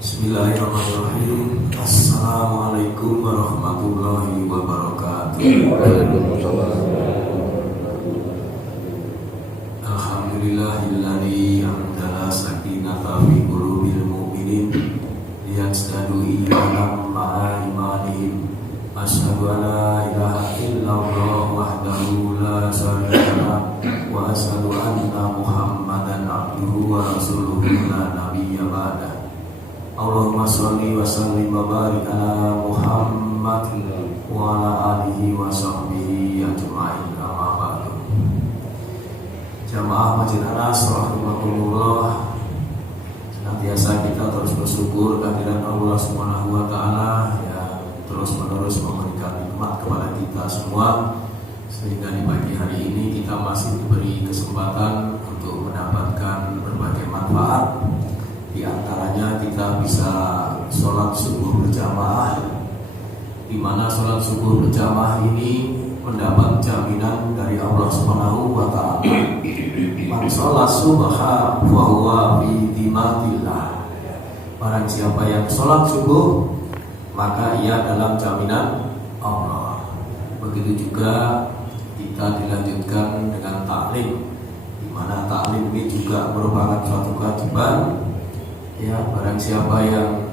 Bismillahirrahmanirrahim. Assalamualaikum warahmatullahi wabarakatuh. Waalaikumsalam. Alhamdulillahilladzi anzala sakinata fi qulubil mu'minin liyazdadu imanan ma'a imanihim. Asyhadu an la ilaha illallah wahdahu la syarika lah wa asyhadu anna Muhammadan abduhu wa rasuluhu la nabiyya ba'dah. Allahumma sholli wa sallim wa barik ala Muhammad wa ala alihi wa sahbihi ajma'in, amma ba'du. Jamaah Masjid Anas rahimakumullah, senantiasa kita terus bersyukur kehadiran Allah Subhanahu wa taala yang terus-menerus memberikan nikmat kepada kita semua, sehingga di pagi hari ini kita masih diberi kesempatan untuk mendapatkan berbagai manfaat. Di antaranya kita bisa sholat subuh berjamaah, di mana sholat subuh berjamaah ini mendapat jaminan dari Allah Subhanahu wa taala. Man sholat subha wa huwa fi dimatillah. Barang siapa yang sholat subuh, maka ia dalam jaminan Allah. Begitu juga kita dilanjutkan dengan taklim, di mana taklim ini juga merupakan suatu kewajiban. Ya, barang siapa yang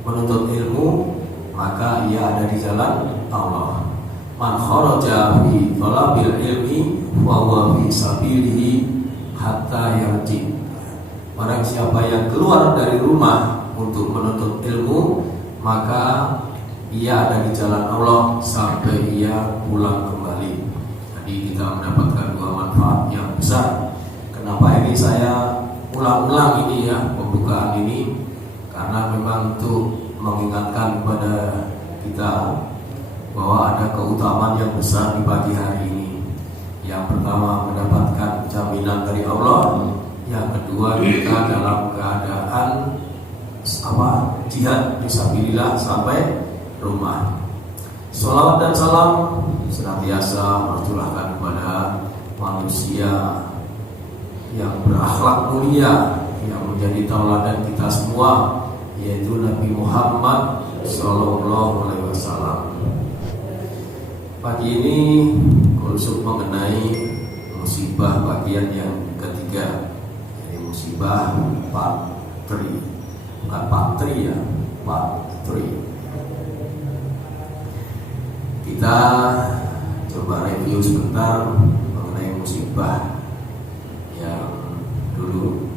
menuntut ilmu, maka ia ada di jalan Allah. Man kharaja fi talabil ilmi wa huwa fi sabilihi hatta yarji. Barang siapa yang keluar dari rumah untuk menuntut ilmu, maka ia ada di jalan Allah sampai ia pulang kembali. Jadi kita mendapatkan dua manfaat yang besar. Kenapa ini saya ulang-ulang ini ya, pembukaan ini, karena memang untuk mengingatkan kepada kita bahwa ada keutamaan yang besar di pagi hari ini. Yang pertama, mendapatkan jaminan dari Allah. Yang kedua, kita dalam keadaan jihad fisabilillah sampai rumah. Sholawat dan salam senantiasa tercurahkan kepada manusia yang berakhlak mulia, yang menjadi tauladan kita semua, yaitu Nabi Muhammad Sallallahu Alaihi Wasallam. Pagi ini khusus mengenai musibah bagian yang ketiga, jadi musibah patri, bukan patri ya, patri. Kita coba review sebentar mengenai musibah yang dulu.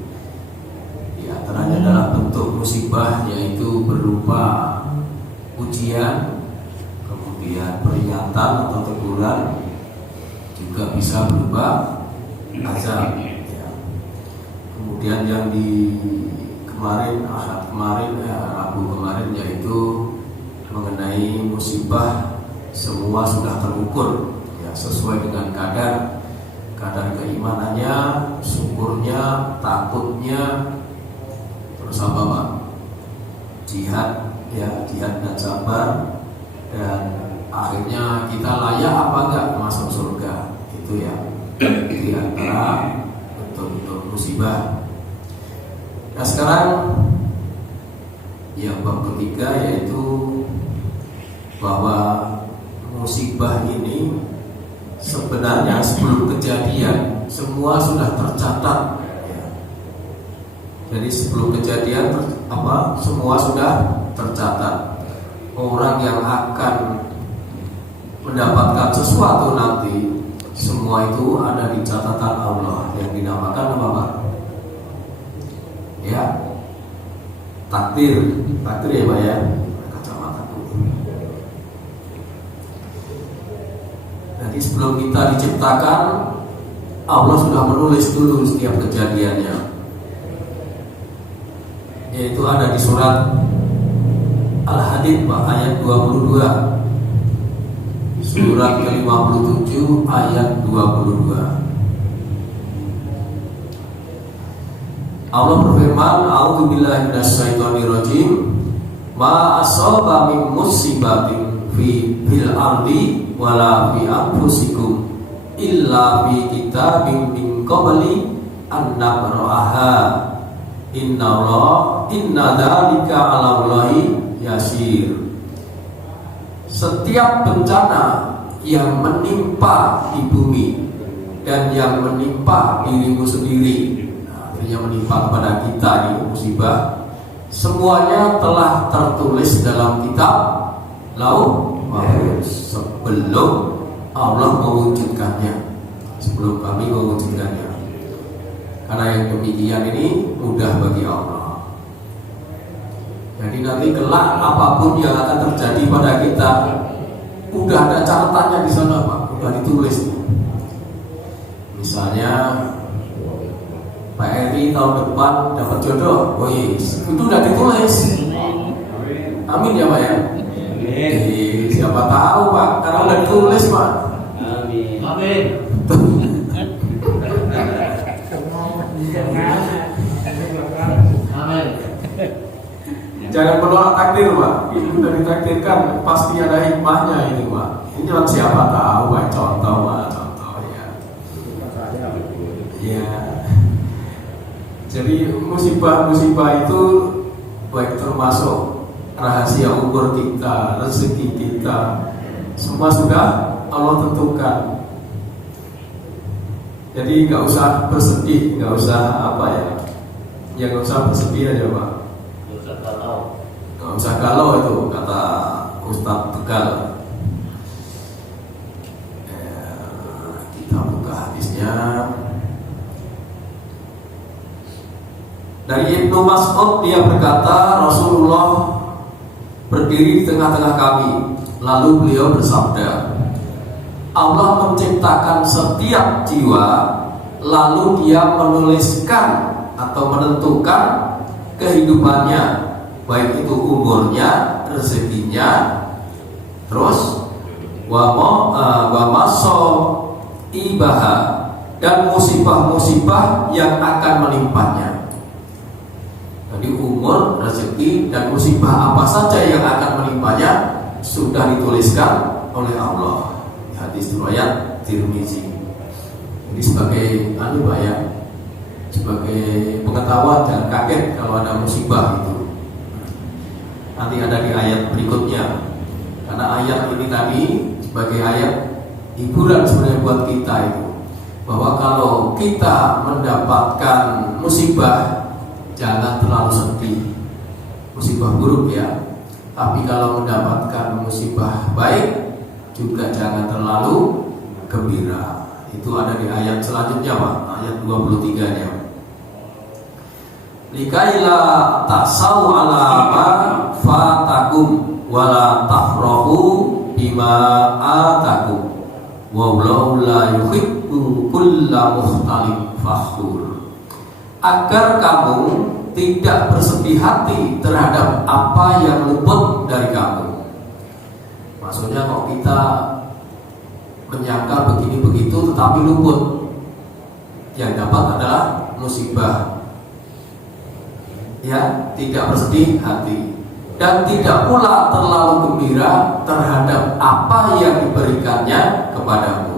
Di antaranya adalah bentuk musibah, yaitu berupa ujian, kemudian peringatan atau teguran, juga bisa berupa azab ya. Kemudian yang di kemarin, Rabu kemarin, yaitu mengenai musibah semua sudah terukur ya, sesuai dengan kadar keimanannya, syukurnya, takutnya, terus apa Pak? Jihad ya, jihad dan sabar, dan akhirnya kita layak apa enggak masuk surga. Itu ya, di antara bentuk-bentuk musibah. Nah sekarang yang bab ketiga, yaitu bahwa musibah ini sebenarnya sebelum kejadian semua sudah tercatat ya. Jadi sebelum kejadian semua sudah tercatat. Orang yang akan mendapatkan sesuatu nanti, semua itu ada di catatan Allah yang dinamakan apa Pak? Ya, takdir ya Pak ya. Kacamata dulu. Jadi sebelum kita diciptakan, Allah sudah menulis dulu setiap kejadiannya. Yaitu ada di surat Al-Hadid ayat 22. Surat ke-57 ayat 22. Allah berfirman, a'udzubillahi minasyaitonirrajim, ma asaba min musibatin fil ardi wala fi anfusikum illa fi kitabim min qabli an nabraha inna dzalika 'alallahi yasir. Setiap bencana yang menimpa di bumi dan yang menimpa dirimu sendiri, artinya menimpa kepada kita ini musibah, semuanya telah tertulis dalam kitab Lauh Mahfuz sebelum Allah mewujudkannya, sebelum kami mewujudkannya. Karena yang demikian ini mudah bagi Allah. Jadi nanti kelak apapun yang akan terjadi pada kita, udah ada catatannya di sana, Pak, udah ditulis. Misalnya Pak Eri tahun depan dapat jodoh, itu udah ditulis. Amin ya Pak ya. Siapa tahu Pak, karena udah ditulis Pak. Amin. Amin. Amin. Jangan menolak takdir Pak. Ini sudah ditakdirkan, pasti ada hikmahnya ini Pak. Ini cuma siapa tahu Pak, contoh Pak, contoh ya. Ya. Jadi musibah-musibah itu baik termasuk rahasia umur kita, rezeki kita, semua sudah Allah tentukan. Jadi nggak usah bersedih, nggak usah apa ya, nggak usah bersedih aja Pak. Nggak usah galau itu kata Ustadz Tegal. Kita buka hadisnya. Dari Ibnu Mas'ud, dia berkata, Rasulullah berdiri di tengah-tengah kami, lalu beliau bersabda, Allah menciptakan setiap jiwa, lalu dia menuliskan atau menentukan kehidupannya, baik itu umurnya, rezekinya, terus wa ibaha, dan musibah-musibah yang akan menimpanya. Jadi umur, rezeki, dan musibah apa saja yang akan menimpanya sudah dituliskan oleh Allah. Hadis riwayat Tirmizi. Jadi sebagai Pak ya, sebagai pengetahuan, jangan kaget kalau ada musibah itu. Nanti ada di ayat berikutnya. Karena ayat ini tadi sebagai ayat hiburan sebenarnya buat kita itu, bahwa kalau kita mendapatkan musibah, jangan terlalu sedih, musibah buruk ya. Tapi kalau mendapatkan musibah baik, juga jangan terlalu gembira. Itu ada di ayat selanjutnya Pak, ayat 23-nya. Likaila tasau ala ma fatakum wala tafrahu bima atakum wallahu la yuhibbu kulla mukhtalin fakhur. Agar kamu tidak bersedih hati terhadap apa yang luput dari kamu. Maksudnya kalau kita menyangka begini begitu tetapi luput, yang dapat adalah musibah. Ya, tidak bersedih hati dan tidak pula terlalu gembira terhadap apa yang diberikannya kepadamu.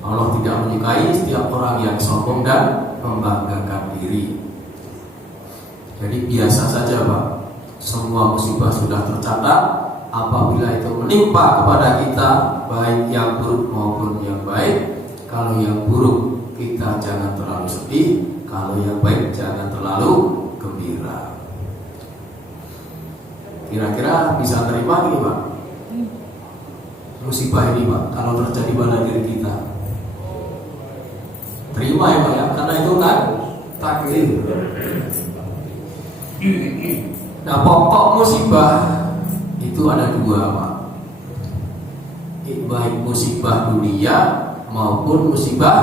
Allah tidak menyukai setiap orang yang sombong dan membanggakan diri. Jadi biasa saja Pak, semua musibah sudah tercatat. Apabila itu menimpa kepada kita, baik yang buruk maupun yang baik, kalau yang buruk kita jangan terlalu sedih, kalau yang baik jangan terlalu gembira. Kira-kira bisa terima ini Pak, musibah ini Pak, kalau terjadi pada diri kita? Terima ya Pak ya, karena itu kan takdir. Nah, pokok musibah itu ada dua Pak, baik musibah dunia maupun musibah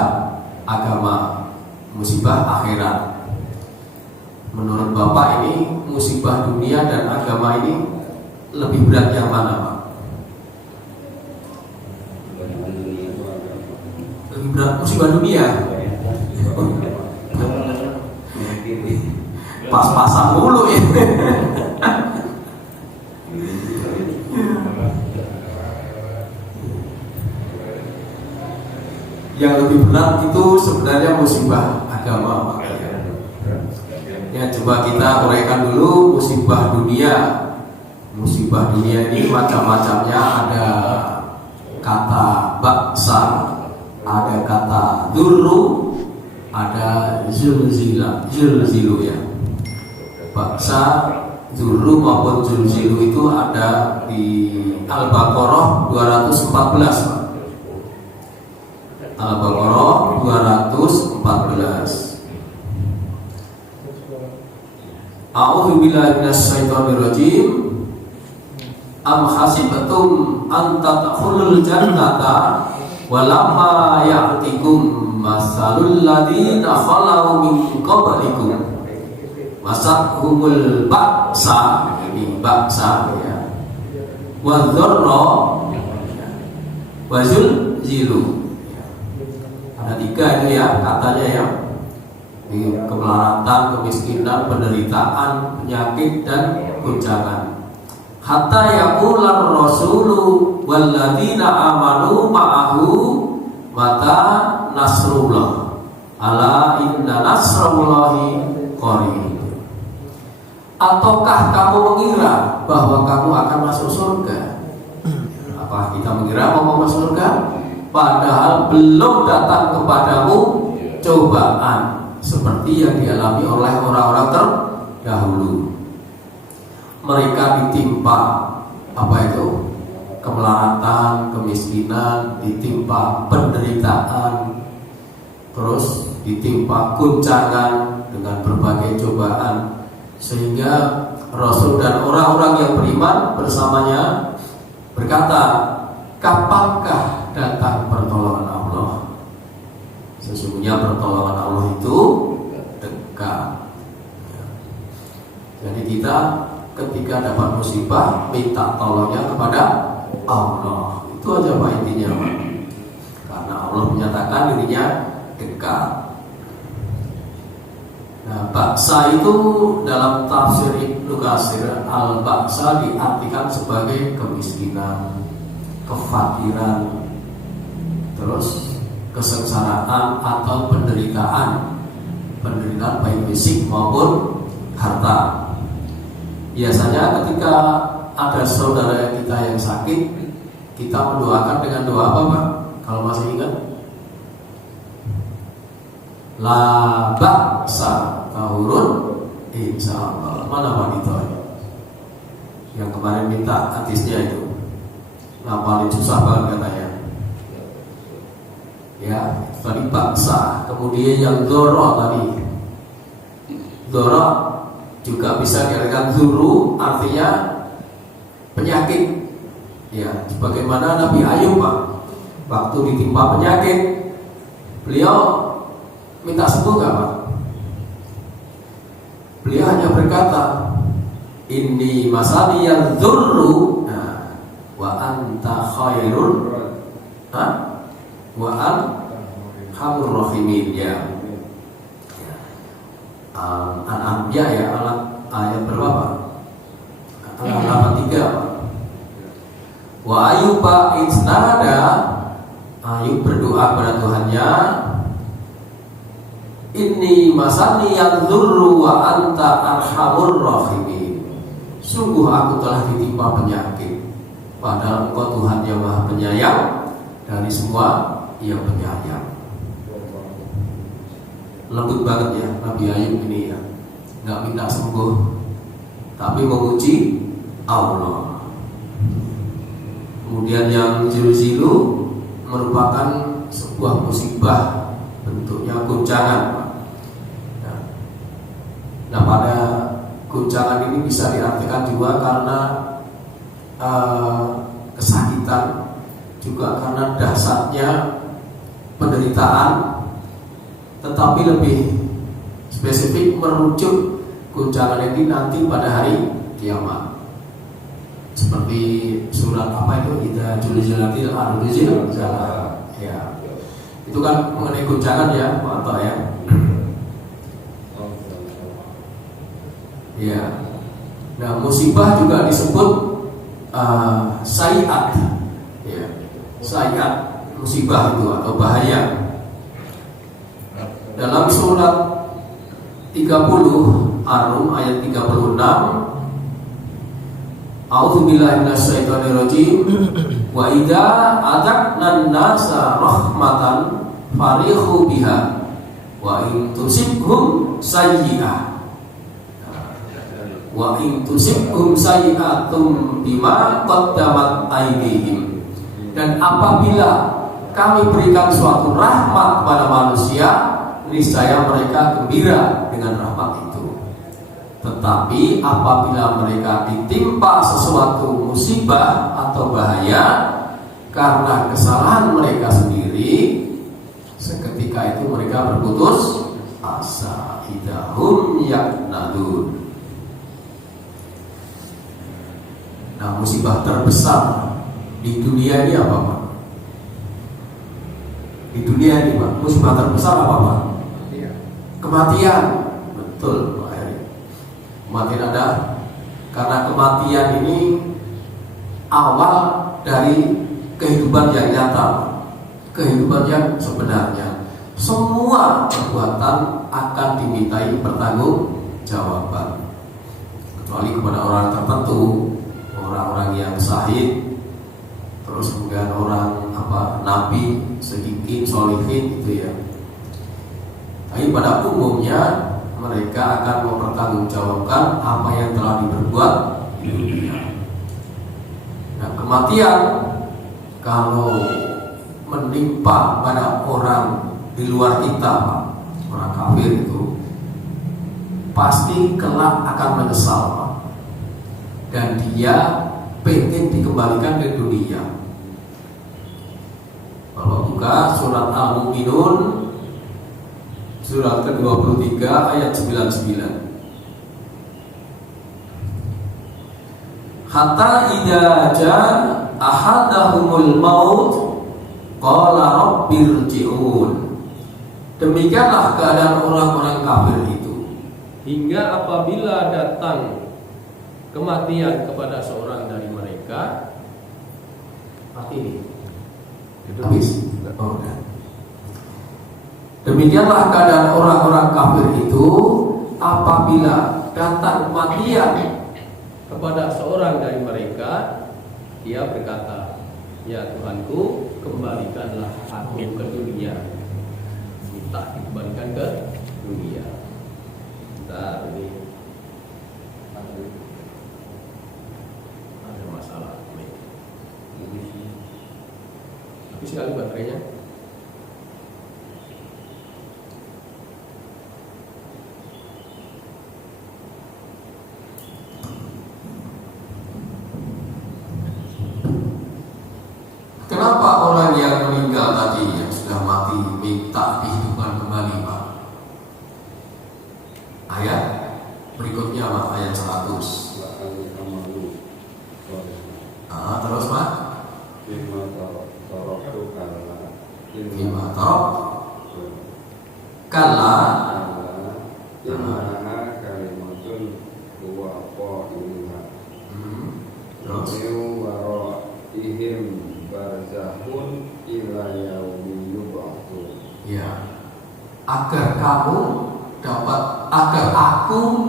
agama, musibah akhirat. Menurut Bapak ini musibah dunia dan agama ini lebih berat yang mana Pak? Lebih berat musibah dunia. Pas-pasan mulu ya. Yang lebih berat itu sebenarnya musibah agama Pak. Ya, coba kita uraikan dulu musibah dunia. Musibah dunia ini macam-macamnya, ada kata baksa, ada kata durru, ada zulzilu ya. Baksa, durru maupun zulzilu itu ada di Al-Baqarah 214. Al-Baqarah 214. A'udzu billahi minasyaitonir rajim. Am hasibtum an tadkhulul jannata walamma ya'tikum masalul ladzina khalau min qablikum masathumul ba'sa, ini ba'sa ya, wa dzarra wa zulzilu. Ada 3 itu ya katanya ya. Kemelaratan, kemiskinan, penderitaan, penyakit dan guncangan. Hatta yaqular rasulu walladzina amanu ma'ahu mata nasrullah ala inna nasrullahi qarib. Ataukah kamu mengira bahwa kamu akan masuk surga? Apa kita mengira mau masuk surga? Padahal belum datang kepadamu cobaan seperti yang dialami oleh orang-orang terdahulu. Mereka ditimpa apa itu? Kemelaratan, kemiskinan, ditimpa penderitaan, terus ditimpa guncangan dengan berbagai cobaan, sehingga Rasul dan orang-orang yang beriman bersamanya berkata, kapankah datang pertolongan Allah? Sesungguhnya pertolongan Allah itu dekat. Jadi kita ketika dapat musibah minta tolongnya kepada Allah. Itu aja Pak intinya Pak. Karena Allah menyatakan dirinya dekat. Nah, baksa itu dalam tafsir Ibnu Katsir, al-baksa diartikan sebagai kemiskinan, kefakiran, terus kesengsaraan atau penderitaan baik fisik maupun harta. Biasanya ketika ada saudara kita yang sakit, kita mendoakan dengan doa apa Pak? Kalau masih ingat, la ba'sa tahurun insyaallah. Mana Pak itu yang kemarin minta hadisnya itu, ngapalin susah banget katanya. Ya, tadi baksa. Kemudian yang doro tadi, doro juga bisa dikatakan zuru, artinya penyakit. Ya, sebagaimana Nabi Ayub Pak, waktu ditimpa penyakit, beliau minta sembuh nggak Pak? Beliau hanya berkata, inni masaliyal dzurru wa anta khairul wa arhamur rahimin ya. Al-Anbiya ya, ayat berapa Pak? Ayat 83 Pak. Wa ayyuba isnada, Ayub berdoa kepada Tuhannya, inni masani yadzurru wa anta arhamur rahimin. Sungguh aku telah ditimpa penyakit, padahal Engkau Tuhan yang Maha Penyayang dari semua yang penyayang. Lembut banget ya Nabi Ayub ini ya, nggak minta sembuh, tapi memuji Allah. Kemudian yang zilu merupakan sebuah musibah, bentuknya guncangan. Nah, pada guncangan ini bisa diartikan juga karena kesakitan, juga karena dahsyatnya penderitaan, tetapi lebih spesifik merujuk guncangan ini nanti pada hari kiamat. Seperti surat apa itu, Idza zulzilatil ardu zilzalaha ya. Itu kan mengenai guncangan ya, mantap ya. Ya. Nah, musibah juga disebut sayiat ya. Sayiat, musibah itu atau bahaya. Dalam surat 30 Ar-Rum ayat 36. A'udzubillahi minasyaitonirrajim. Wa idza adzaqnan nasa rahmatan farihu biha wa in tusibhum sayyi'ah bima qaddamat aydihim. Dan apabila kami berikan suatu rahmat kepada manusia, niscaya mereka gembira dengan rahmat itu. Tetapi apabila mereka ditimpa sesuatu musibah atau bahaya karena kesalahan mereka sendiri, seketika itu mereka berputus asa, idahum yaknadun. Nah, musibah terbesar di dunia ini apa, Pak? Di dunia ini, Pak, musibah terbesar apa, Pak? Kematian. Betul, Pak Heri. Kematian ada. Karena kematian ini awal dari kehidupan yang nyata, kehidupan yang sebenarnya. Semua perbuatan akan dimintai pertanggungjawaban, kecuali kepada orang tertentu, orang-orang yang syahid, terus kemudian orang nabi, sedikit, solihin itu ya. Tapi pada umumnya mereka akan mempertanggungjawabkan apa yang telah diperbuat di dunia. Nah, kematian kalau menimpa pada orang di luar kita, Pak, orang kafir itu pasti kelak akan menyesal, Pak. Dan dia pengen dikembalikan ke dunia. Bapak buka surat Al-Mu'minun surat ke-23 ayat 99. Hatta idza jaa ahadahumul maut qala rabbirji'un. Demikianlah keadaan orang-orang kafir itu, hingga apabila datang kematian kepada seorang dari mereka, mati ini habis. Oh, udah. Demikianlah keadaan orang-orang kafir itu apabila datang kematian kepada seorang dari mereka, dia berkata, ya Tuhanku, kembalikanlah aku ke dunia. Minta dikembalikan ke dunia. Bentar, ini ada masalah. Habis sekali baterainya. Kenapa orang yang meninggal tadi, yang sudah mati, minta dihidupkan kembali, Pak? Ayat berikutnya, Pak, ayat 100. Terus, Pak? Lima tarok kala kalimatun huwa qa'iluha. Terus ihim barzahun ila yaumi yub'atsun. ya, agar aku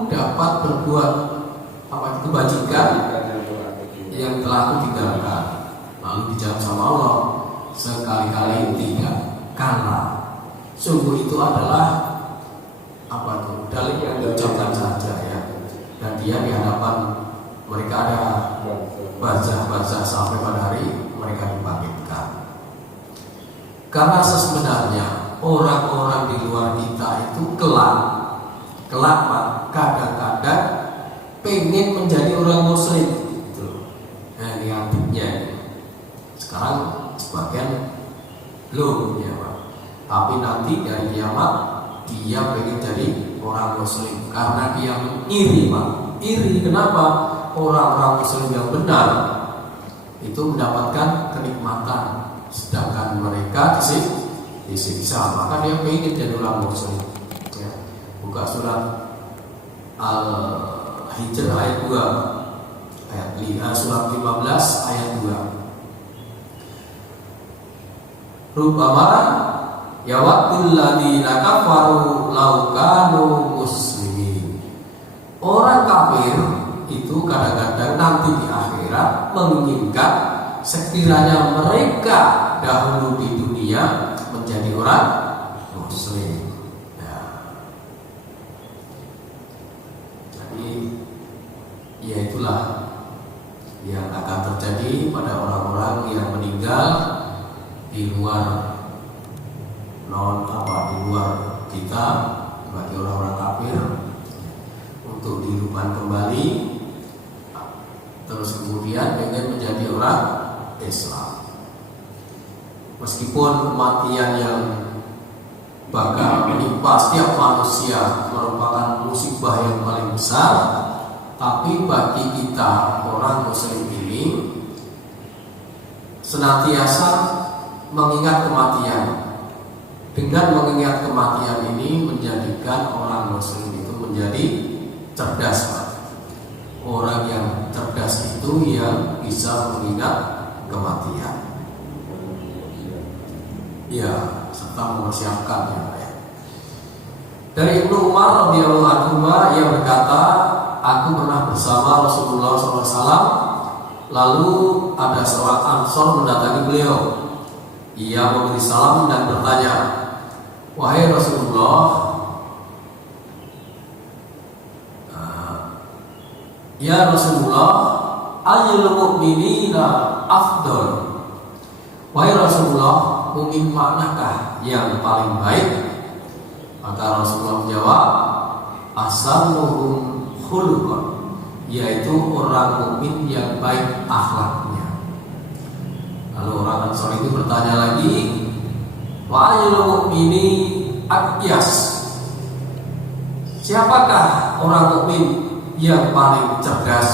dapat berbuat kebajikan yang telah aku tinggalkan. Lalu dijawab sama Allah, sekali-kali tidak. Karena sungguh itu adalah dalil yang diucapkan saja ya. Dan dia di hadapan mereka ada barzah sampai pada hari mereka dibangkitkan. Karena sebenarnya orang-orang di luar kita itu kelak kadang-kadang pengen menjadi orang muslim gitu. Nah, ini artinya sekarang sebagian belum ya, Pak. Tapi nanti dari kiamat dia pengen jadi orang muslim karena dia iri, Pak. Iri kenapa? Orang-orang muslim yang benar itu mendapatkan kenikmatan, sedangkan mereka disiksa. Maka dia pengen jadi orang muslim ya. Buka surat Al-Hijr ayat 2, surat 15 ayat 2. Rubbama yawaddul ladzina kafaru law kanu muslimin orang kafir itu kadang-kadang nanti di akhirat menginginkan sekiranya mereka dahulu di dunia menjadi orang muslim. Ya. Jadi ya itulah yang akan terjadi pada orang-orang yang meninggal di luar di luar kita bagi orang-orang kafir untuk dihidupkan kembali, terus kemudian ingin menjadi orang Islam. Meskipun kematian yang bakal menimpa setiap manusia merupakan musibah yang paling besar, tapi bagi kita orang muslim ini senantiasa mengingat kematian. Dengan mengingat kematian ini menjadikan orang muslim itu menjadi cerdas. Orang yang cerdas itu yang bisa mengingat kematian. Ya, serta mempersiapkannya. Dari Ibnu Umar radhiyallahu anhu yang berkata, aku pernah bersama Rasulullah SAW, lalu ada seorang Ansor mendatangi beliau. Ia memberi salam dan bertanya, wahai Rasulullah, ya Rasulullah, ayyul mu'minina afdal. Wahai Rasulullah, mungkin manakah yang paling baik? Maka Rasulullah menjawab, asaluhum khuluqan, yaitu orang mukmin yang baik akhlaknya. Lalu orang Ansor itu bertanya lagi, wa ayyul mu'mini aqyas, siapakah orang mukmin yang paling cerdas?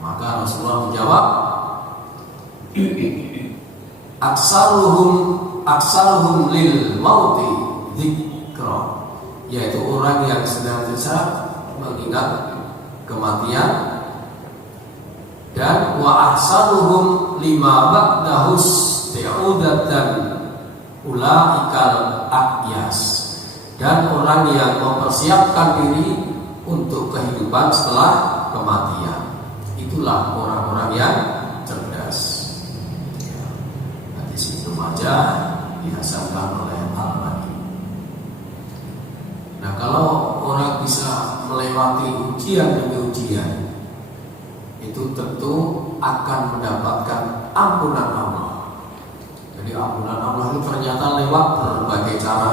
Maka Rasulullah menjawab, aksaruhum lil mauti dzikra, yaitu orang yang senantiasa mengingat kematian, dan wa ahsanuhum lima ba'dahus ti'udatan ulaikal aqyas, dan orang yang mempersiapkan diri untuk kehidupan setelah kematian, itulah orang-orang yang cerdas. Di situ aja dihasilkan oleh Al-Bani. Nah, kalau orang bisa melewati ujian demi ujian, itu tentu akan mendapatkan ampunan Allah. Jadi ampunan Allah itu ternyata lewat berbagai cara.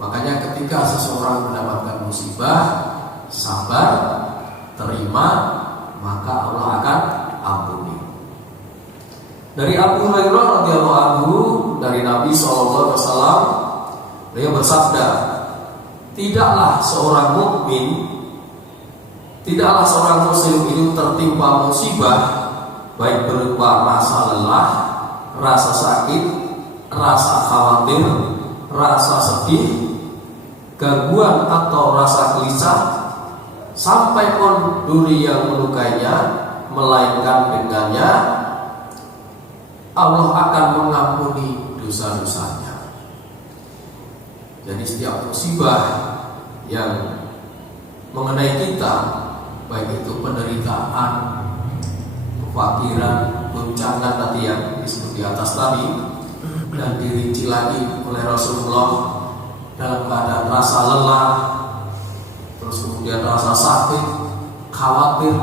Makanya ketika seseorang mendapatkan musibah, sabar, terima, maka Allah akan ampuni. Dari Abu Hurairah radhiyallahu anhu, dari Nabi SAW, beliau bersabda, tidaklah seorang muslim itu tertimpa musibah, baik berupa rasa lelah, rasa sakit, rasa khawatir, rasa sedih, gangguan atau rasa gelisah, sampai pun duri yang melukainya, melainkan dengannya Allah akan mengampuni dosa-dosanya. Jadi setiap musibah yang mengenai kita, baik itu penderitaan, kefakiran, guncangan tadi yang disebut di atas tadi, dan dirinci lagi oleh Rasulullah dalam keadaan rasa lelah, terus kemudian rasa sakit, khawatir,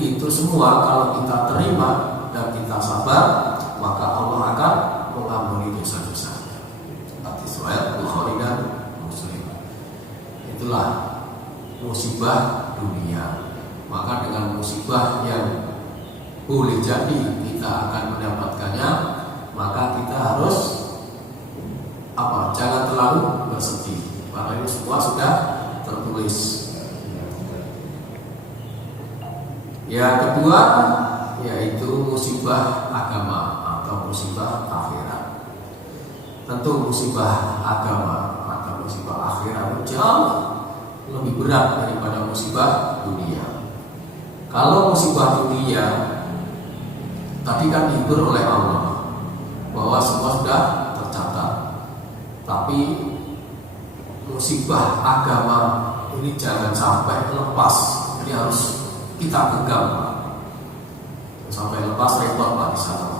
itu semua kalau kita terima dan kita sabar, maka Allah akan mengampuni dosa-dosanya. Hadis riwayat Bukhari dan Muslim. Itulah musibah dunia. Maka dengan musibah yang boleh jadi kita akan mendapatkannya, maka kita harus jangan terlalu bersedih, karena ini semua sudah tertulis. Yang kedua yaitu musibah agama atau musibah akhirat. Tentu musibah agama atau musibah akhirat jauh lebih berat daripada musibah dunia. Kalau musibah dunia tadi kan dihibur oleh Allah bahwa semua sudah tercatat, tapi musibah agama ini jangan sampai lepas. Ini harus kita genggam, Pak. Sampai lepas repot, Pak, di sana.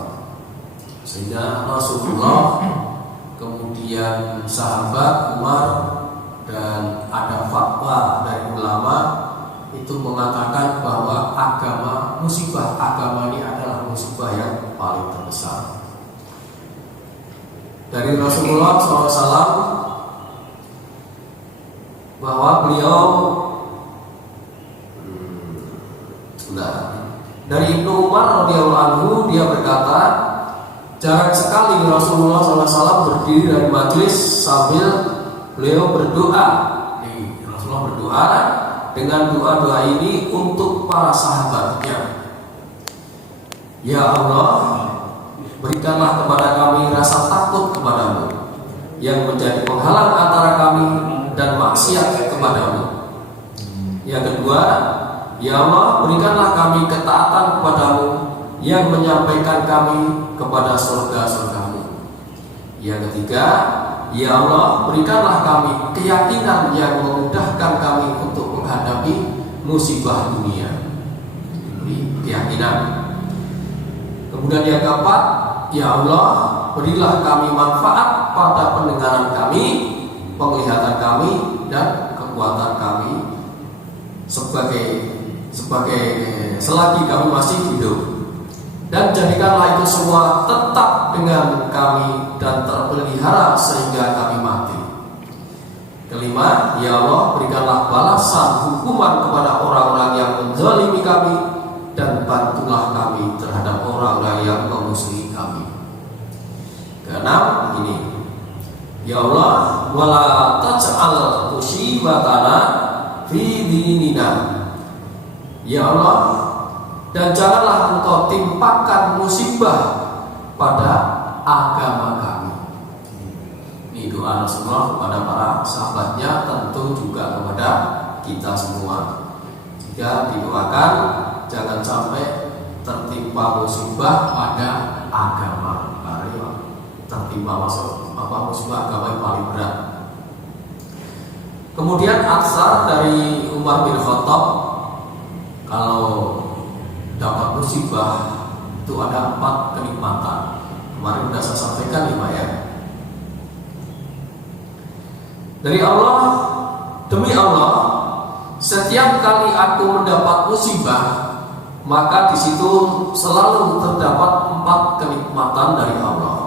Sehingga Rasulullah, kemudian sahabat Umar, dan ada fatwa dari ulama itu mengatakan bahwa musibah agama ini adalah musibah yang paling terbesar. Dari Rasulullah SAW bahwa beliau dari Ibnu Umar radhiyallahu anhu, dia berkata, jarang sekali Rasulullah SAW berdiri dari majelis sambil beliau berdoa. Rasulullah berdoa dengan doa-doa ini untuk para sahabatnya. Ya Allah, berikanlah kepada kami rasa takut kepadamu yang menjadi penghalang antara kami dan maksiat kepadamu. Yang kedua, ya Allah, berikanlah kami ketaatan kepadamu yang menyampaikan kami kepada surga-surgamu. Yang ketiga, ya Allah, berikanlah kami keyakinan yang memudahkan kami untuk menghadapi musibah dunia. Ini keyakinan. Kemudian yang keempat, ya Allah, berilah kami manfaat pada pendengaran kami, penglihatan kami, dan kekuatan kami selagi kami masih hidup. Dan jadikanlah itu semua tetap dengan kami dan terpelihara sehingga kami mati. Kelima, ya Allah, berikanlah balasan hukuman kepada orang-orang yang menzalimi kami, dan bantulah kami terhadap orang-orang yang memusuhi kami. Keenam, ini, ya Allah, wala taj'al musibatana fi dinina. Ya Allah, dan janganlah Engkau timpakan musibah pada agama kami. Ini doa Rasulullah kepada para sahabatnya, tentu juga kepada kita semua. Jika didoakan, jangan sampai tertimpa musibah pada agama. Tertimpa musibah agama yang paling berat. Kemudian aksar dari Umar bin Khattab, kalau dapat musibah itu ada 4 kenikmatan. Kemarin sudah saya sampaikan 5 ya. Dari Allah, demi Allah, setiap kali aku mendapat musibah, maka di situ selalu terdapat 4 kenikmatan dari Allah.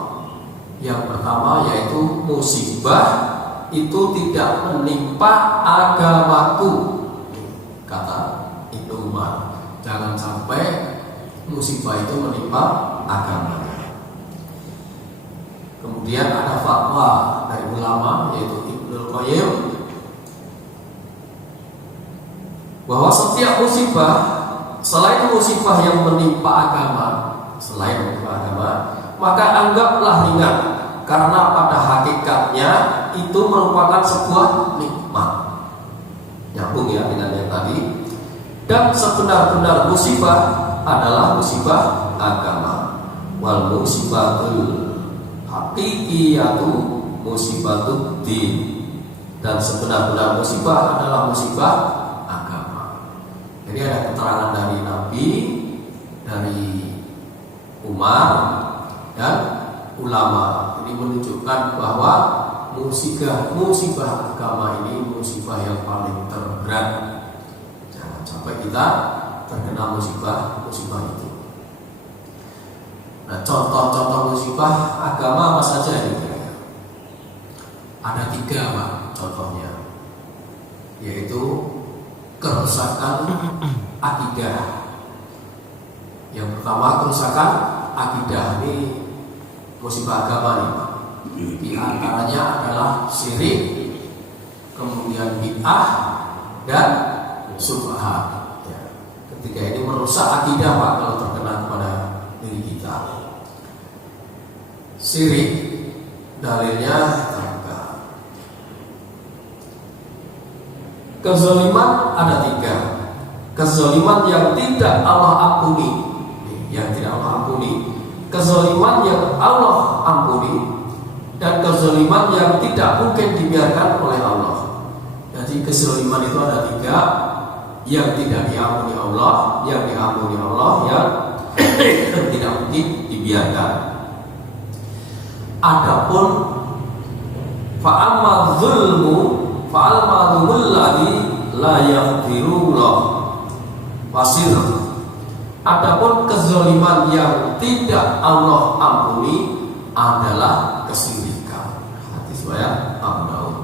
Yang pertama yaitu musibah itu tidak menimpa agamaku, kata Ibnu Umar. Jangan sampai musibah itu menimpa agamanya. Kemudian ada fatwa dari ulama yaitu Ibnu Qayyim bahwa setiap musibah selain musibah yang menimpa agama, maka anggaplah ringan, karena pada hakikatnya itu merupakan sebuah nikmat. Nyambung ya dengan yang tadi. Dan sebenar-benar musibah adalah musibah agama. Wal musibatul haqiqiyatu musibatud din. Dan sebenar-benar musibah adalah musibah agama. Jadi ada keterangan dari Nabi, dari Umar, dan ulama. Ini menunjukkan bahwa musibah agama ini musibah yang paling terberat. Jangan sampai kita terkena musibah itu. Nah, contoh-contoh musibah agama apa saja ini? Ada 3 Pak contohnya, yaitu kerusakan akidah. Yang pertama, kerusakan akidah. Ini musibah agama nih Pak. Di antaranya adalah syirik, kemudian bid'ah, dan syubhat. Ya. Ketiga ini merusak akidah Pak kalau terkena kepada diri kita. Syirik, dalilnya terbuka. Kezaliman ada 3. Kezaliman yang tidak Allah ampuni, kezaliman yang Allah ampuni, dan kezaliman yang tidak mungkin dibiarkan oleh Allah. Jadi Jadi kezaliman itu ada 3, yang tidak diampuni Allah, yang diampuni Allah, yang tidak mungkin dibiarkan. Adapun fa'amma dzulmul ladzi la yaghfirullah wasir. Adapun kezaliman yang tidak Allah ampuni adalah kesyirikan. Hadis riwayat Abu Daud.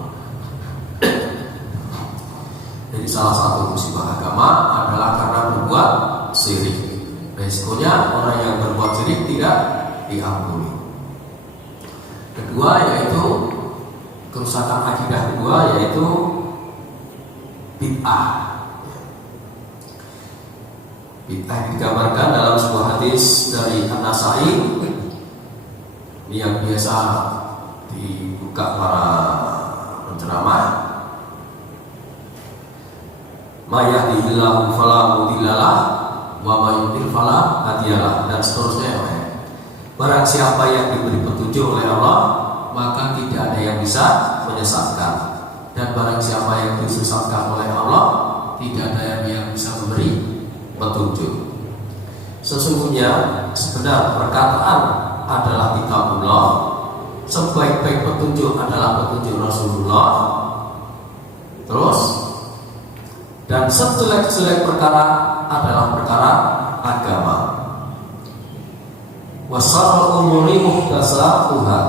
Jadi salah satu musibah agama adalah karena berbuat syirik. Resikonya orang yang berbuat syirik tidak diampuni. Kedua yaitu kerusakan akidah kedua yaitu bid'ah. Bid'ah digambarkan dalam sebuah hadis dari An-Nasa'i, ini yang biasa dibuka para penceramah. Ma yahdihillahu fala mudhillalah wa ma yudhlil fala hadiyalah, dan seterusnya. Barang siapa yang diberi petunjuk oleh Allah, maka tidak ada yang bisa menyesatkan, dan barang siapa yang disesatkan oleh Allah, tidak ada yang bisa memberi petunjuk. Sesungguhnya sebenar perkataan adalah kitabullah, sebaik-baik petunjuk adalah petunjuk Rasulullah. Terus, dan sejelek-jelek perkara adalah perkara agama. Wa syarrul umuri muhdatsatuha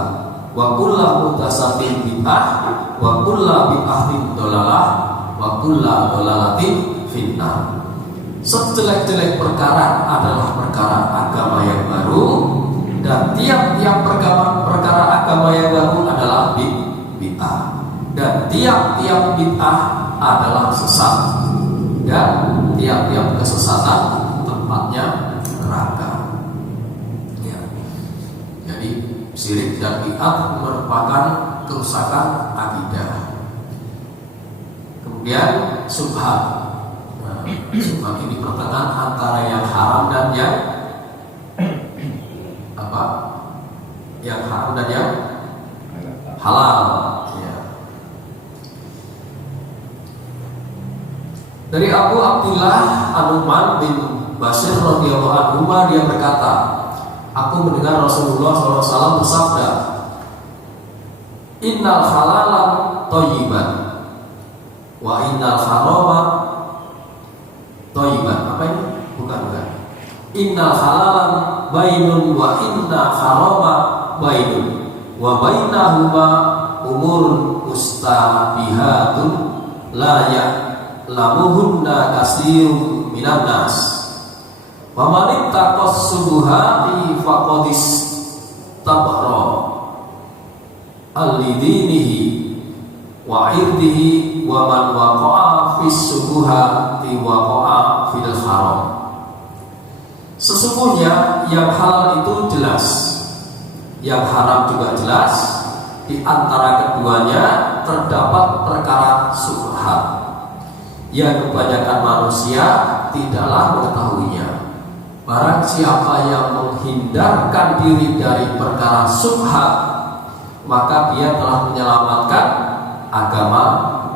wa kullu muhdatsatin bid'ah wa kullu bid'atin dhalalah wa kullu dhalalatin finnar. Sejelek-jelek perkara adalah perkara agama yang baru, dan tiap-tiap perkara agama yang baru adalah bid'ah, dan tiap-tiap bid'ah adalah sesat, dan tiap-tiap kesesatan tempatnya neraka. Ya. Jadi syirik dan bid'ah merupakan kerusakan akidah. Kemudian subhat. Subhat ini pertengahan antara yang haram dan yang apa? Yang haram dan yang halal. Ya. Dari Abu Abdillah An-Nu'man bin Bashir radhiyallahu anhu, dia berkata, aku mendengar Rasulullah SAW bersabda, innal halala thayyiban wa innal harama thayyiban. Apa ini? Bukan. Innal halala bainun wa inna harama bainun wa bainahuma umurun mustabihatun la ya'lamuhunna katsirun minan nas. Wa man ittaqas subuhati faqadis tabara al-dinihi wa irdihi wa man waqa'a fis subuhati waqa'a fil haram. Sesungguhnya yang halal itu jelas, yang haram juga jelas. Di antara keduanya terdapat perkara syubhat yang kebanyakan manusia tidaklah mengetahuinya. Barang siapa yang menghindarkan diri dari perkara syubhat, maka dia telah menyelamatkan agama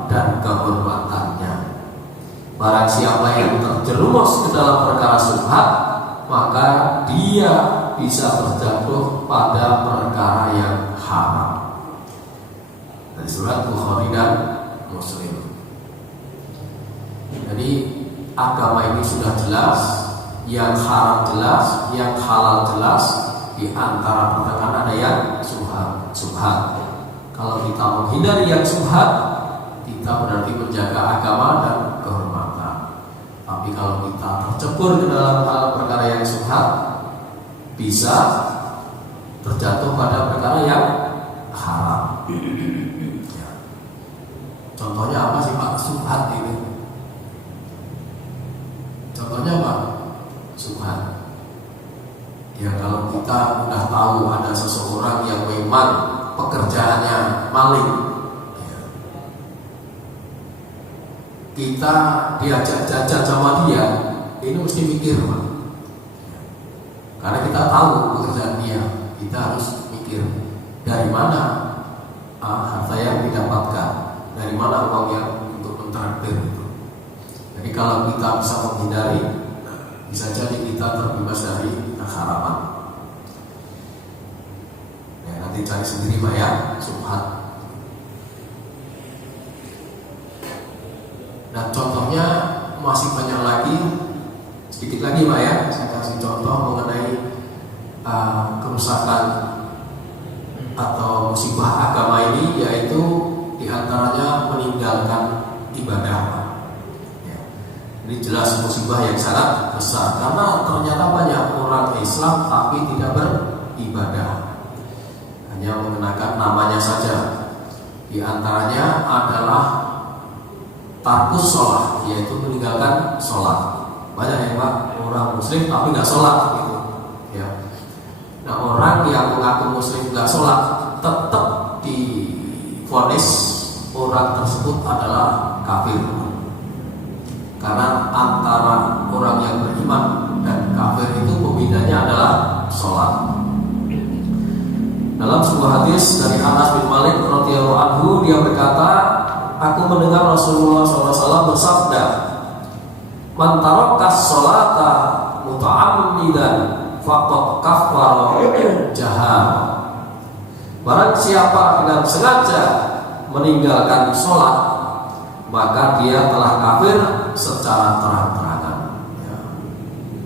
dan kehormatannya. Barang siapa yang terjerumus ke dalam perkara syubhat, maka dia bisa terjatuh pada perkara yang haram. Dari surat Bukhari dan Muslim. Jadi agama ini sudah jelas, yang haram jelas, yang halal jelas. Di antara pertengahan ada yang subhat. Kalau kita menghindari yang subhat, kita berarti menjaga agama dan kehormatan. Tapi kalau kita tercebur ke dalam hal perkara yang subhat, bisa terjatuh pada perkara yang haram. Ya. Contohnya apa sih Pak subhat ini? Contohnya apa? Subhat. Ya kalau kita udah tahu ada seseorang yang memang pekerjaannya maling, ya, kita diajak jajan sama dia, ini mesti mikir Pak. Karena kita tahu pekerjaan dia, kita harus mikir dari mana harta yang didapatkan, dari mana uang yang untuk terakhir itu. Jadi kalau kita bisa menghindari, bisa jadi kita terbebas dari harapan. Ya, nanti cari sendiri Pak ya, subhat. Nah contohnya masih banyak lagi, sedikit lagi Pak ya, saya kasih contoh mengenai kerusakan atau musibah agama ini, yaitu diantaranya meninggalkan ibadah. Ya. Ini jelas musibah yang sangat besar karena ternyata banyak orang Islam tapi tidak beribadah, hanya mengenakan namanya saja. Di antaranya adalah tarkus sholat, yaitu meninggalkan sholat. Banyak ya Pak, orang muslim tapi nggak sholat gitu. Ya. Nah orang yang mengaku muslim nggak sholat tetap divonis orang tersebut adalah kafir. Karena antara orang yang beriman dan kafir itu pembedanya adalah sholat. Dalam sebuah hadis dari Anas bin Malik radhiyallahu anhu, dia berkata, aku mendengar Rasulullah SAW bersabda, man tarakas sholata muta'ammidan faqad kafara jahar. Barang siapa dengan sengaja meninggalkan sholat, maka dia telah kafir secara terang-terangan. Ya.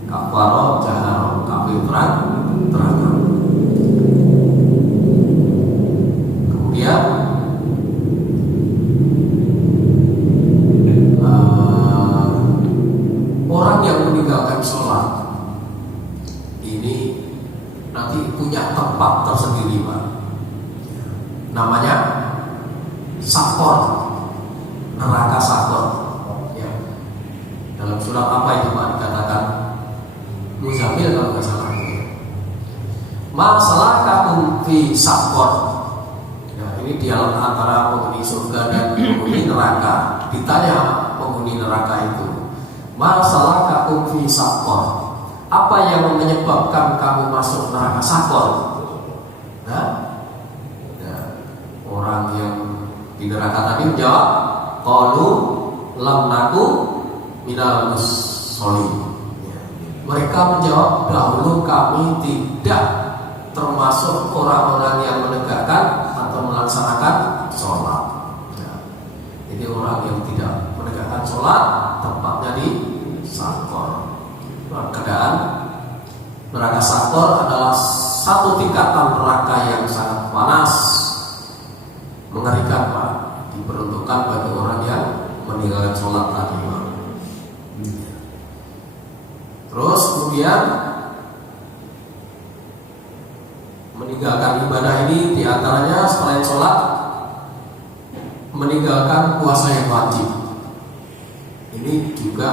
Kafara jahar, kafir terang-terangan. Kemudian orang yang meninggalkan sholat ini nanti punya tempat tersendiri Pak. Namanya sakor, neraka sakor. Ya. Dalam surat apa itu Pak dikatakan? Muzammil kalau nggak salah. Ma salakakum fi sakor. Ya, ini dialog antara penghuni surga dan penghuni neraka. Ditanya penghuni neraka itu, ma salakakum fi sakor. Apa yang menyebabkan kamu masuk neraka sakor? Nah, orang yang di neraka tadi menjawab, qalu lam naku minal musholin. Mereka menjawab, dahulu kami tidak termasuk orang-orang yang menegakkan atau melaksanakan sholat. Jadi orang yang tidak menegakkan sholat tempatnya di sakor. Keadaan neraka sakor adalah satu tingkatan neraka yang sangat panas, mengerikan Pak, diperuntukkan bagi orang yang meninggalkan sholat tadi Pak. Terus kemudian meninggalkan ibadah ini diantaranya selain sholat, meninggalkan puasa yang wajib. Ini juga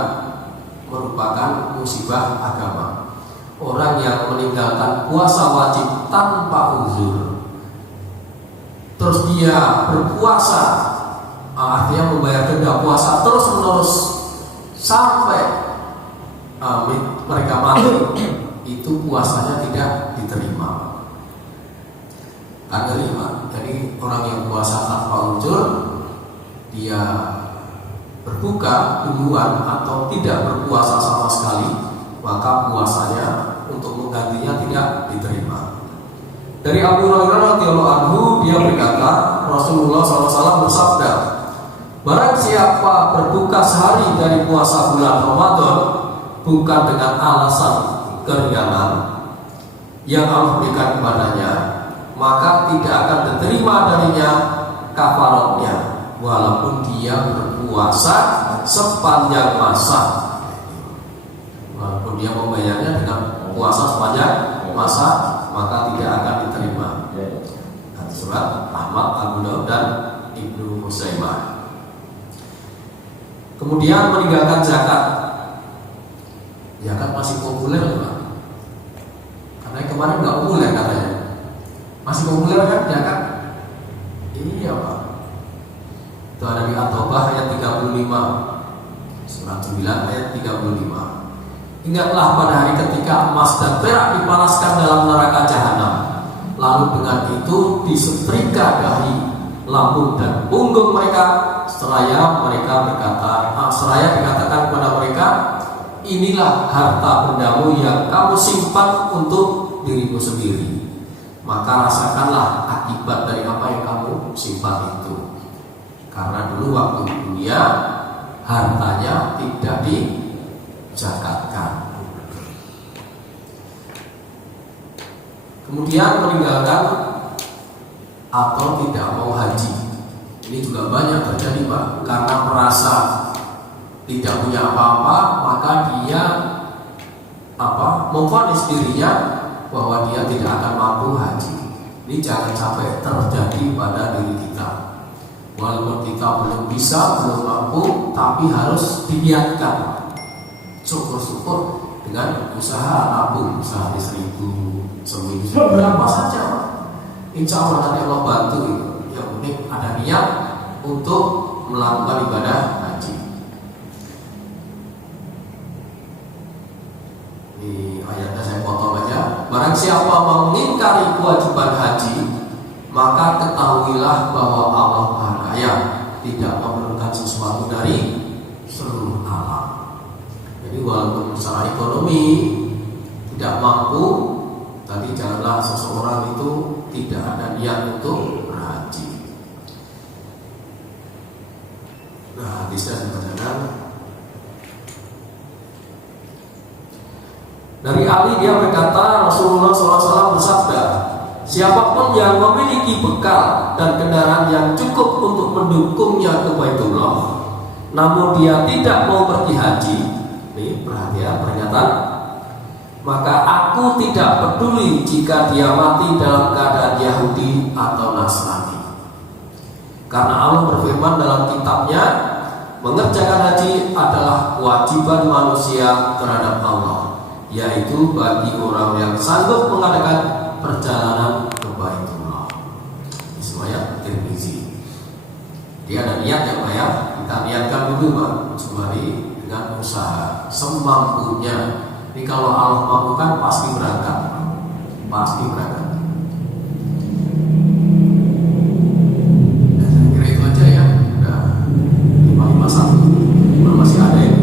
merupakan musibah agama. Orang yang meninggalkan puasa wajib tanpa uzur, terus dia berpuasa, artinya membayar denda puasa terus menerus sampai mereka mati, itu puasanya tidak diterima. Jadi orang yang puasa tanpa uzur, dia berbuka duluan atau tidak berpuasa sama sekali, maka puasanya untuk menggantinya tidak diterima. Dari Abu Hurairah radhiyallahu anhu, dia berkata, Rasulullah SAW bersabda, barang siapa berbuka sehari dari puasa bulan Ramadan bukan dengan alasan keringanan yang Allah berikan kepadanya, maka tidak akan diterima darinya kafaratnya, walaupun dia berpuasa sepanjang masa. Walaupun dia membayarnya dengan puasa sepanjang masa, maka tidak akan diterima. Surat Ahmad, Abu Daud dan Ibnu Huzaimah. Kemudian meninggalkan zakat. Zakat masih populer Pak. Karena kemarin nggak populer katanya. Masih populer kan zakat? Iya Pak. Itu ada di At-Taubah ayat 35, surat 9 ayat 35. Ingatlah pada hari ketika emas dan perak dipanaskan dalam neraka jahanam, lalu dengan itu disetrika dahi lambung dan punggung mereka, seraya dikatakan kepada mereka, inilah harta bendamu yang kamu simpan untuk dirimu sendiri, maka rasakanlah akibat dari apa yang kamu simpan itu. Karena dulu waktu dunia hartanya tidak dizakatkan. Kemudian meninggalkan atau tidak mau haji. Ini juga banyak terjadi, Pak, karena merasa tidak punya apa-apa, maka dia memvonis dirinya bahwa dia tidak akan mampu haji. Ini jangan sampai terjadi pada diri kita. Walaupun kita belum bisa, belum mampu, tapi harus diniatkan. Syukur-syukur dengan usaha nabung sehari 1.000, seminggu berapa saja, Pak. Insya Allah nanti Allah bantu. Yang penting ada niat untuk melakukan ibadah haji. Ini ayatnya saya potong aja. Barang siapa mengingkari kewajiban haji, maka ketahuilah bahwa Allah Maha Kaya, tidak memerlukan sesuatu dari seluruh alam. Jadi walaupun secara ekonomi tidak mampu, tadi janganlah seseorang itu tidak ada niat untuk berhaji. Nah, hadisnya dibacakan. Dari Ali dia berkata, Rasulullah SAW bersabda, siapapun yang memiliki bekal dan kendaraan yang cukup untuk mendukungnya ke Baitullah, namun dia tidak mau pergi haji, ini perhatian pernyataan, maka aku tidak peduli jika dia mati dalam keadaan Yahudi atau Nasrani. Karena Allah berfirman dalam kitabnya, mengerjakan haji adalah kewajiban manusia terhadap Allah, yaitu bagi orang yang sanggup mengadakan perjalanan ke Baitullah. Ini semuanya Tirmizi. Dia ada niat ya Pak ya. Kita niatkan dulu Pak, sembari dengan usaha semampunya. Ini kalau Allah mampukan pasti berangkat, pasti berangkat. Saya kira itu aja ya. Udah 551, masih ada ini.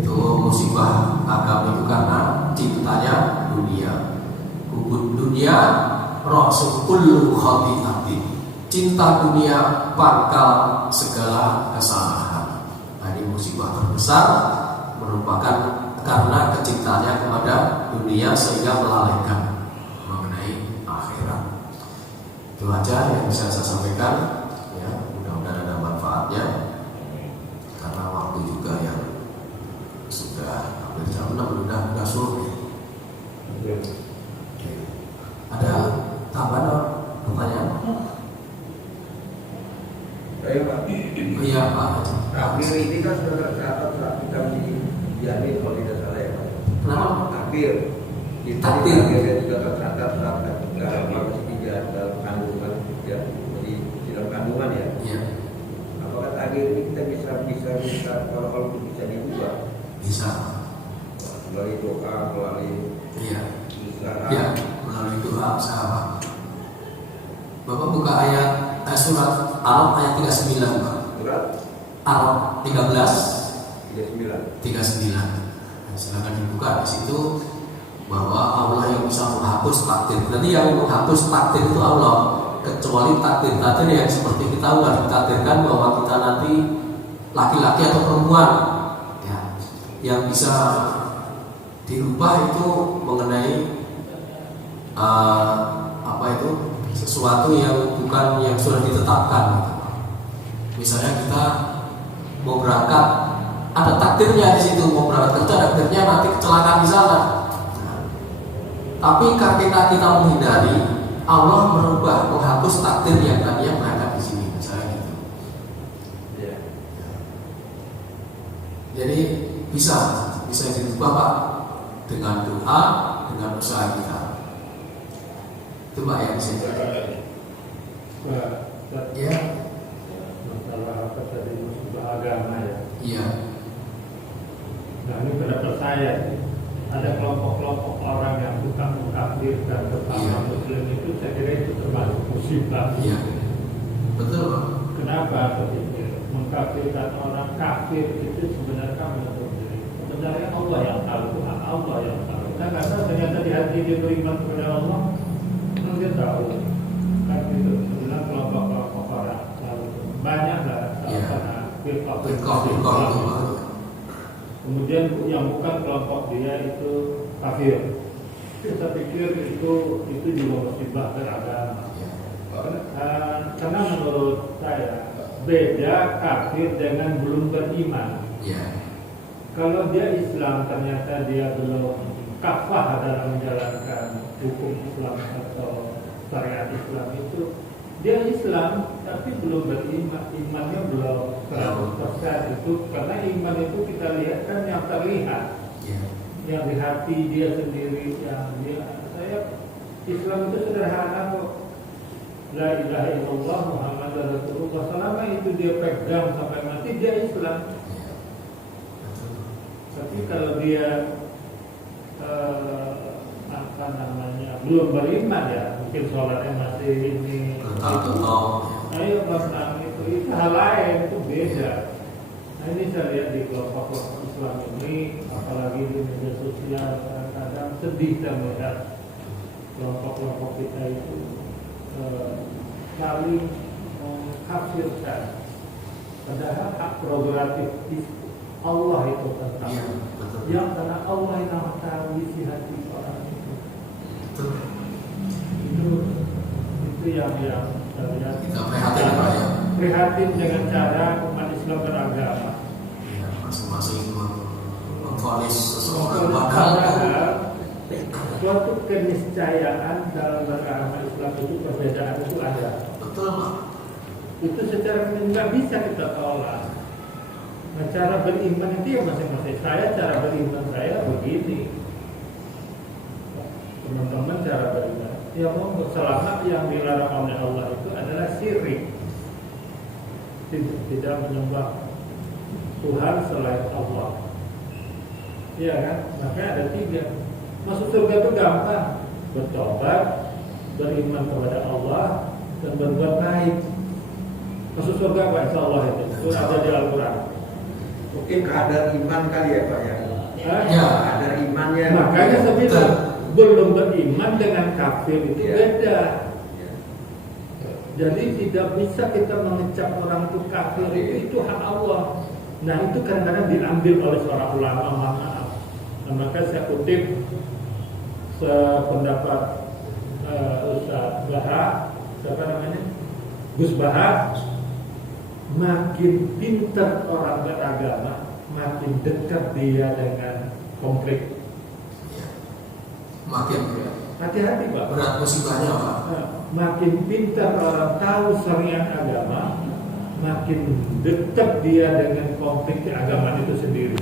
Itu musibah agama itu karena cintanya dunia. Hubud dunia rasul kullu khati'atin. Cinta dunia pangkal segala kesalahan. Nah, ini musibah terbesar merupakan karena kecintaannya kepada dunia sehingga melalaikan mengenai akhirat. Itu aja yang bisa saya sampaikan ya, mudah-mudahan ada manfaatnya karena waktu juga yang sudah hampir jam 6 udah sore. Ada tambahan pertanyaan? Baik Pak. Iya Pak. Takbir ini kan sudah tercatat saat kita menjalani kalau tidak salah ya Pak. Kenapa? Takbir. Takbirnya juga tercatat saat kita masih dalam kandungan ya, di dalam kandungan ya. Iya. Apakah takbir ini kita bisa kalau bisa diubah? Bisa. Melalui doa, melalui usaha. Iya, melalui doa sahabat. Bapak buka ayat surat Al ayat 39 Pak. Surat Al 13 39. Silakan dibuka di situ bahwa Allah yang bisa menghapus takdir. Nanti yang menghapus takdir itu Allah, kecuali takdir-takdir yang seperti kita sudah ditakdirkan bahwa kita nanti laki-laki atau perempuan ya, yang bisa dirubah itu mengenai sesuatu yang bukan yang sudah ditetapkan. Misalnya kita mau berangkat, ada takdirnya di situ, mau berangkat kerja, takdirnya nanti kecelakaan di sana. Tapi karena kita menghindari, Allah merubah, menghapus takdir yang tadinya berangkat di sini, misalnya gitu. Jadi bisa dirubah Pak dengan doa, dengan usaha kita. Itu Pak yang bisa. Ya. Masalah apa tadi musibah agama ya. Iya. Nah ini pendapat saya, ada kelompok-kelompok orang yang bukan mengkafirkan sesama Muslim itu, saya kira itu termasuk musibah. Iya. Betul Pak. Kenapa begitu? Mengkafirkan orang kafir itu sebenarnya menutup diri. Sebenarnya Allah yang tahu, Tuhan Allah yang tahu. Nah, karena ternyata di hati dia beriman kepada Allah, dia tahu. Kan itu sebenarnya kelompok-kelompok orang lalu banyaklah karena firqah itu. Kemudian yang bukan kelompok dia itu kafir. Saya pikir itu juga musibah beragama. Karena menurut saya beda kafir dengan belum beriman. Kalau dia Islam ternyata dia belum kafah dalam menjalankan hukum Islam atau syariat Islam itu, dia Islam tapi belum beriman, imannya belum 100%. Itu karena iman itu kita lihat kan yang terlihat, yang di hati dia sendiri, yang dia saya Islam itu sederhana kok. La ilaha illallah Muhammad Rasulullah. Selama itu dia pegang sampai mati, dia Islam. Tapi kalau dia belum beriman ya, mungkin sholatnya masih ini. Ayo pasang itu hal lain, itu beda. Nah ini saya lihat di kelompok Islam ini, apalagi di media sosial, kadang-kadang sedih saya melihat kelompok-kelompok kita itu saling mengkafirkan. Padahal hak prerogatif Allah itu tentang yang karena Allah yang tahu isi hati orang itu. Itu yang saya lihat. Prihatin dengan cara umat Islam beragama. Masing-masing memvonis seseorang padahal suatu keniscayaan dalam beragama Islam itu perbedaan itu ada. Betul Pak. Itu secara nggak bisa kita tolak. Nah, cara beriman itu ya masing-masing. Cara beriman saya begini. Teman-teman cara beriman. Yang mau selamat yang dilarang oleh Allah itu adalah syirik. Tidak menyembah Tuhan selain Allah. Iya kan? Makanya ada 3. Masuk surga itu gampang. Bertobat, beriman kepada Allah, dan berbuat baik. Masuk surga apa? Insya Allah itu ada di Al-Quran. Mungkin kadar iman kali ya Pak ya. Kadar imannya. Makanya saya bilang belum beriman dengan kafir itu beda. Jadi tidak bisa kita mengecap orang itu kafir, itu hak Allah. Nah itu kadang-kadang diambil oleh seorang ulama, maaf. Nah, maka saya kutip pendapat Ustaz Bahar, siapa namanya? Gus Bahar. Makin pintar orang beragama, makin dekat dia dengan konflik. Makin hati-hati Pak. berat musibahnya Pak. Makin pintar orang tahu syariat agama, makin dekat dia dengan konflik keagamaan itu sendiri.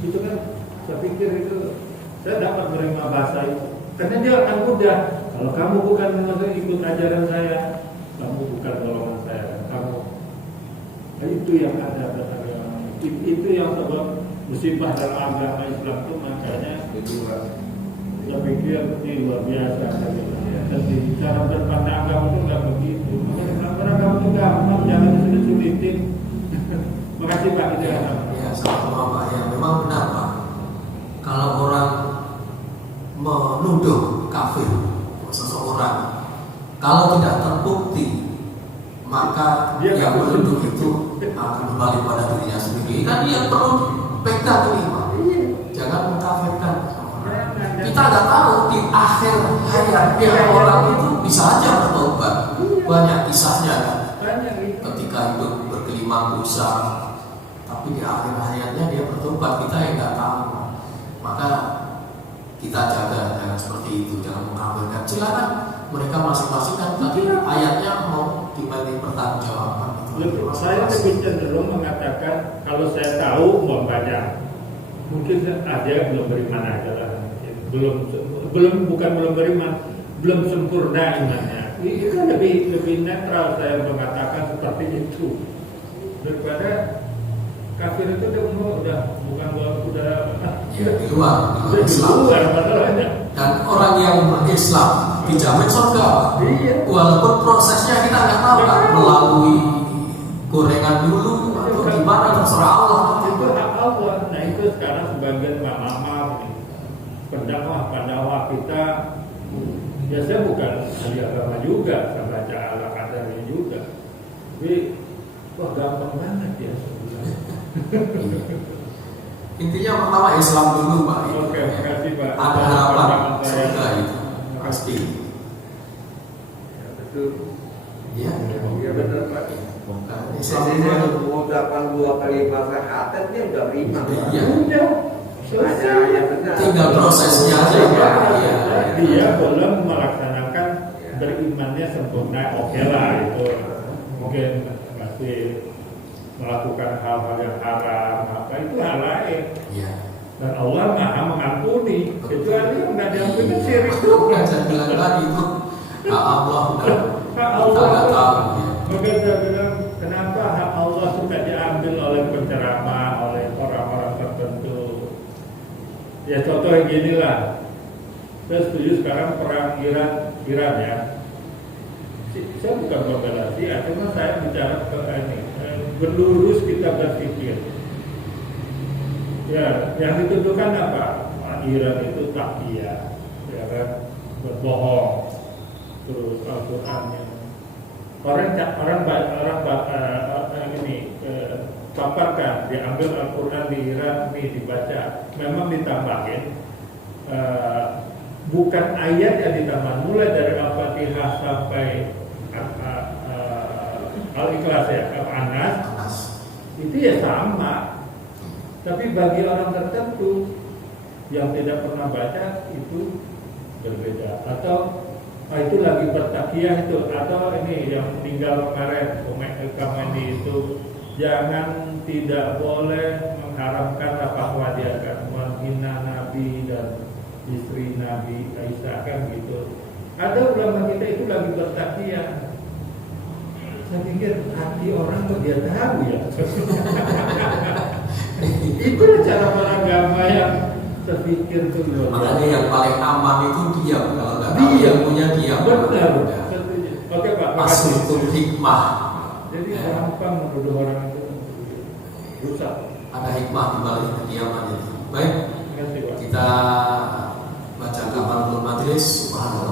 Itu kan, saya pikir itu saya dapat menerima bahasa itu. Karena dia akan mudah. Kalau kamu bukan ikut ajaran saya, kamu bukan golongan saya. Kamu itu yang ada beragama. Itu yang sebab musibah dalam agama Islam itu makanya saya pikir ini luar biasa. Jadi cara berpandang agama itu nggak begitu. Beragama itu gampang, jangan sulit-sulitin. Makasih Pak. Ya, sama-sama Pak. Ya, memang benar Pak. Kalau orang menuduh kafir seseorang, kalau tidak terbukti, maka yang menuduh itu akan kembali pada dirinya sendiri. Kan dia perlu pegang ini Pak. Jangan mengkafirkan. Kita nggak tahu di akhir hayatnya orang itu bisa aja bertobat. Banyak kisahnya kan. Ketika hidup bergelimang dosa, tapi di akhir hayatnya dia bertobat, kita yang nggak tahu. Maka kita jaga jangan seperti itu, jangan mengkafirkan. Silakan mereka masing-masing kan tadi ayatnya mau dibanding pertanggungjawaban. Saya lebih cenderung mengatakan kalau saya tahu mau baca, mungkin ada belum beriman aja lah. Bukan belum beriman, belum sempurna imannya. Itu lebih netral saya mengatakan seperti itu daripada kafir itu udah di luar Islam. Dan orang yang berislam dijamin surga. Iya. Walaupun prosesnya kita nggak tahu kan, melalui gorengan dulu atau gimana terserah Allah. Itu hak Allah. Nah itu sekarang sebagian maaf pendakwah kita, ya saya bukan ahli agama juga, saya baca ala kadarnya juga. Tapi wah gampang banget ya sebenarnya. Intinya pertama Islam dulu Pak. Oke, makasih Pak. Ada harapan surga itu pasti. Ya, betul. Iya. Ya benar Pak. Islam Jadi dia dulu. mengucapkan 2 kalimat syahadat dia udah beriman. Iya. Udah, Hanya selesai. yang benar. Tinggal prosesnya aja Pak. Iya. Dia belum melaksanakan berimannya sempurna, oke lah itu mungkin masih melakukan hal-hal yang haram, apa itu hal lain. Iya. Dan Allah Maha mengampuni, kecuali yang nggak diampuni Iya. syirik itu. Yang saya bilang tadi itu hak Allah udah Hak kita Allah. nggak tahu. Ya. Maka saya bilang, kenapa hak Allah suka diambil oleh penceramah, oleh orang-orang tertentu? Ya contoh yang gini lah. Saya setuju sekarang perang Iran ya. Saya bukan membela dia, cuma saya bicara ke ini. Berlurus kita berpikir. Ya, yang dituduhkan apa? Iran itu takiyah, ya kan, berbohong, terus Al-Qur'annya. Orang ini paparkan, diambil Al-Quran di Iran, nih dibaca, memang ditambahin. Bukan ayat yang ditambah, mulai dari Al-Fatihah sampai Al-Ikhlas ya, Al-Anas, Panas. itu ya sama. Tapi bagi orang tertentu yang tidak pernah baca itu berbeda. Atau itu lagi bertakiyah itu, atau ini yang meninggal kemarin, Khomeini itu, jangan tidak boleh mengharamkan apa dia kan, menghina Nabi dan istri Nabi Aisyah kan gitu. Ada ulama kita itu lagi bertakiyah. Saya pikir hati orang kok dia tahu ya. Itulah cara beragama yang terpikir tuh. Makanya yang paling aman itu diam. Kalau nggak tahu Diam. yang punya diam. Benar. Udah. Oke Pak, makasih. Aslitul hikmah. Jadi gampang menuduh orang itu rusak. Ada hikmah di balik kediaman itu. Baik, Terima kasih Pak. kita baca kafarul majlis. Subhanallah.